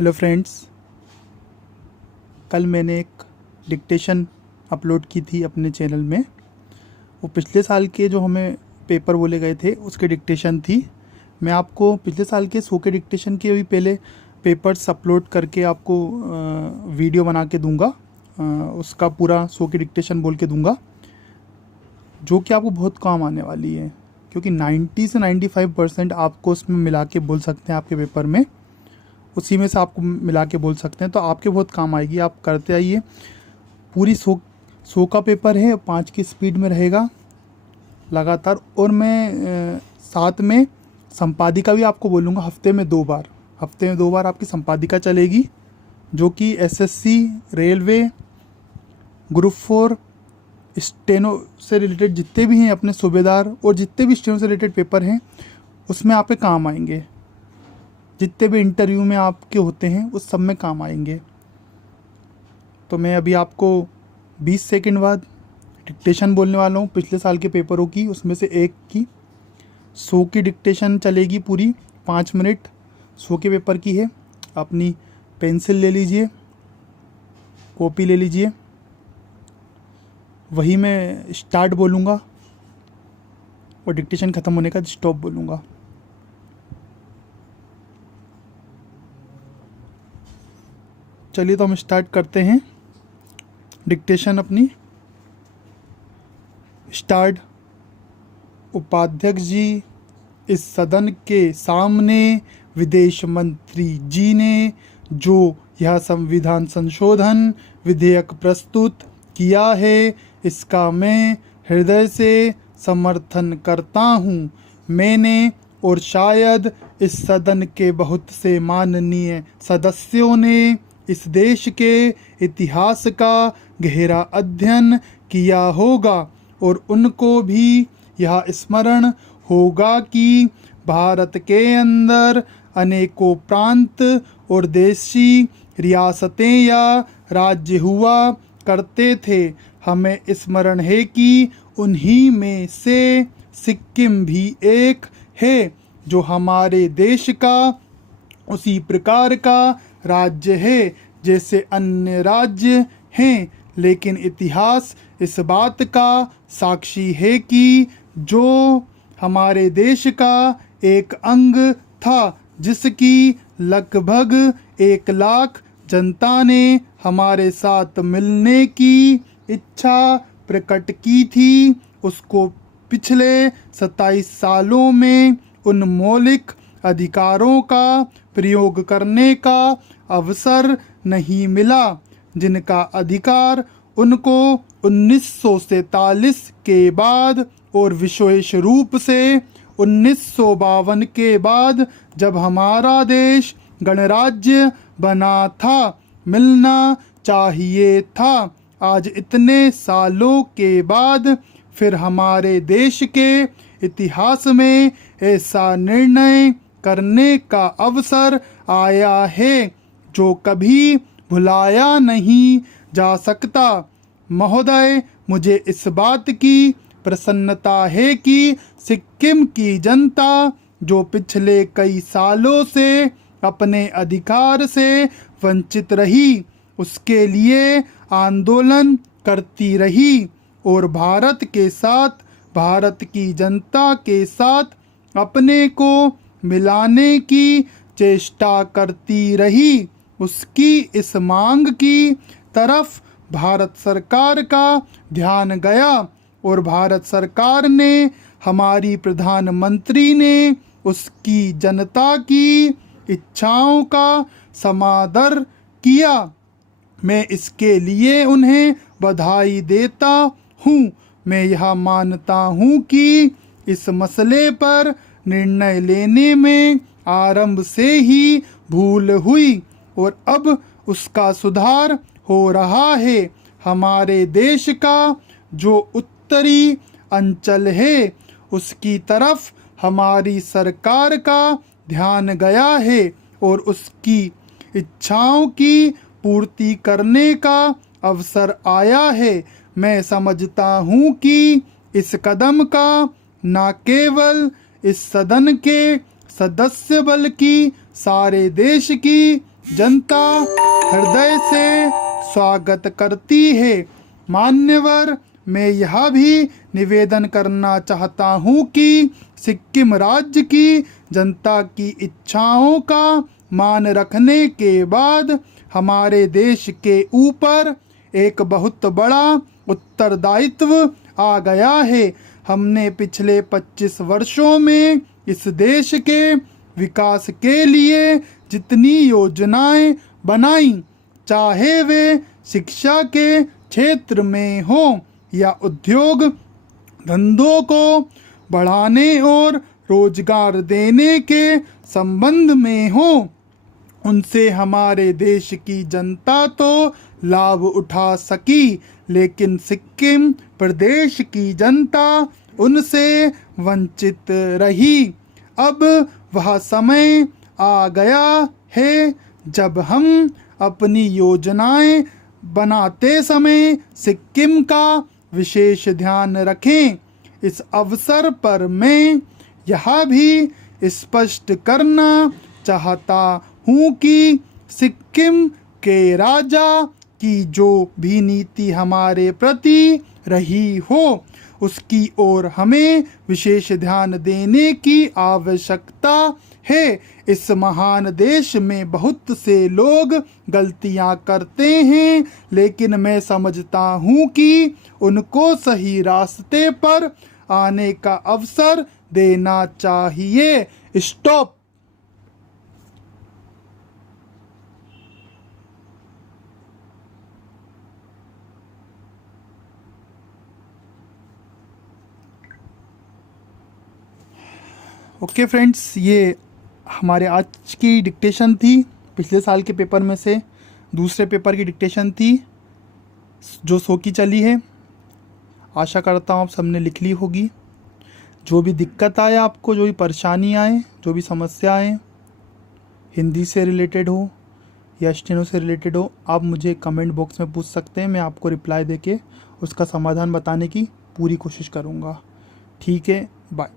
Hello friends, कल मैंने एक डिक्टेशन अपलोड की थी अपने चैनल में। वो पिछले साल के जो हमें पेपर बोले गए थे उसके डिक्टेशन थी। मैं आपको पिछले साल के 100 के डिक्टेशन के भी पहले पेपर्स अपलोड करके आपको वीडियो बना के दूंगा। उसका पूरा 100 के डिक्टेशन बोल के दूंगा, जो कि आपको बहुत काम आने वाली है, क्योंकि 90 से 95% आपको उसमें मिला के बोल सकते हैं। आपके पेपर में उसी में से आपको मिला के बोल सकते हैं, तो आपके बहुत काम आएगी। आप करते आइए। पूरी 100 का पेपर है, 5 की स्पीड में रहेगा लगातार। और मैं साथ में संपादिका भी आपको बोलूँगा। हफ्ते में 2 बार आपकी संपादिका चलेगी, जो कि एसएससी, रेलवे, ग्रुप 4, स्टेनो से रिलेटेड जितने भी हैं अपने सूबेदार और जितने भी स्टेनो से रिलेटेड पेपर हैं उसमें आपके काम आएंगे। जितने भी इंटरव्यू में आपके होते हैं उस सब में काम आएंगे। तो मैं अभी आपको 20 सेकंड बाद डिक्टेशन बोलने वाला हूँ पिछले साल के पेपरों की। उसमें से एक की 100 की डिक्टेशन चलेगी पूरी 5 मिनट। 100 के पेपर की है। अपनी पेंसिल ले लीजिए, कॉपी ले लीजिए। वही मैं स्टार्ट बोलूँगा और डिक्टेशन ख़त्म होने का स्टॉप बोलूँगा। चलिए तो हम स्टार्ट करते हैं डिक्टेशन अपनी। स्टार्ट। उपाध्यक्ष जी, इस सदन के सामने विदेश मंत्री जी ने जो यह संविधान संशोधन विधेयक प्रस्तुत किया है, इसका मैं हृदय से समर्थन करता हूँ। मैंने और शायद इस सदन के बहुत से माननीय सदस्यों ने इस देश के इतिहास का गहरा अध्ययन किया होगा और उनको भी यह स्मरण होगा कि भारत के अंदर अनेकों प्रांत और देशी रियासतें या राज्य हुआ करते थे। हमें स्मरण है कि उन्हीं में से सिक्किम भी एक है, जो हमारे देश का उसी प्रकार का राज्य है जैसे अन्य राज्य हैं। लेकिन इतिहास इस बात का साक्षी है कि जो हमारे देश का एक अंग था, जिसकी लगभग 1 लाख जनता ने हमारे साथ मिलने की इच्छा प्रकट की थी, उसको पिछले 27 सालों में उन मौलिक अधिकारों का प्रयोग करने का अवसर नहीं मिला, जिनका अधिकार उनको 1947 के बाद और विशेष रूप से 1952 के बाद, जब हमारा देश गणराज्य बना था, मिलना चाहिए था। आज इतने सालों के बाद फिर हमारे देश के इतिहास में ऐसा निर्णय करने का अवसर आया है, जो कभी भुलाया नहीं जा सकता। महोदय, मुझे इस बात की प्रसन्नता है कि सिक्किम की जनता, जो पिछले कई सालों से अपने अधिकार से वंचित रही, उसके लिए आंदोलन करती रही और भारत के साथ, भारत की जनता के साथ अपने को मिलाने की चेष्टा करती रही। उसकी इस मांग की तरफ भारत सरकार का ध्यान गया और भारत सरकार ने, हमारी प्रधानमंत्री ने उसकी जनता की इच्छाओं का समादर किया। मैं इसके लिए उन्हें बधाई देता हूँ। मैं यह मानता हूँ कि इस मसले पर निर्णय लेने में आरंभ से ही भूल हुई और अब उसका सुधार हो रहा है। हमारे देश का जो उत्तरी अंचल है, उसकी तरफ हमारी सरकार का ध्यान गया है और उसकी इच्छाओं की पूर्ति करने का अवसर आया है। मैं समझता हूँ कि इस कदम का न केवल इस सदन के सदस्य बल्कि सारे देश की जनता हृदय से स्वागत करती है। मान्यवर, मैं यह भी निवेदन करना चाहता हूँ कि सिक्किम राज्य की जनता की इच्छाओं का मान रखने के बाद हमारे देश के ऊपर एक बहुत बड़ा उत्तरदायित्व आ गया है। हमने पिछले 25 वर्षों में इस देश के विकास के लिए जितनी योजनाएं बनाई, चाहे वे शिक्षा के क्षेत्र में हो या उद्योग धंधों को बढ़ाने और रोजगार देने के संबंध में हो, उनसे हमारे देश की जनता तो लाभ उठा सकी, लेकिन सिक्किम प्रदेश की जनता उनसे वंचित रही। अब वह समय आ गया है जब हम अपनी योजनाएं बनाते समय सिक्किम का विशेष ध्यान रखें। इस अवसर पर मैं यह भी स्पष्ट करना चाहता हूँ कि सिक्किम के राजा की जो भी नीति हमारे प्रति रही हो, उसकी ओर हमें विशेष ध्यान देने की आवश्यकता है। इस महान देश में बहुत से लोग गलतियां करते हैं, लेकिन मैं समझता हूँ कि उनको सही रास्ते पर आने का अवसर देना चाहिए। स्टॉप। ओके फ्रेंड्स, ये हमारे आज की डिक्टेशन थी। पिछले साल के पेपर में से दूसरे पेपर की डिक्टेशन थी जो 100 की चली है। आशा करता हूँ आप सबने लिख ली होगी। जो भी दिक्कत आए आपको, जो भी परेशानी आए, जो भी समस्या आए, हिंदी से रिलेटेड हो या स्टेनो से रिलेटेड हो, आप मुझे कमेंट बॉक्स में पूछ सकते हैं। मैं आपको रिप्लाई देके उसका समाधान बताने की पूरी कोशिश करूँगा। ठीक है, बाय।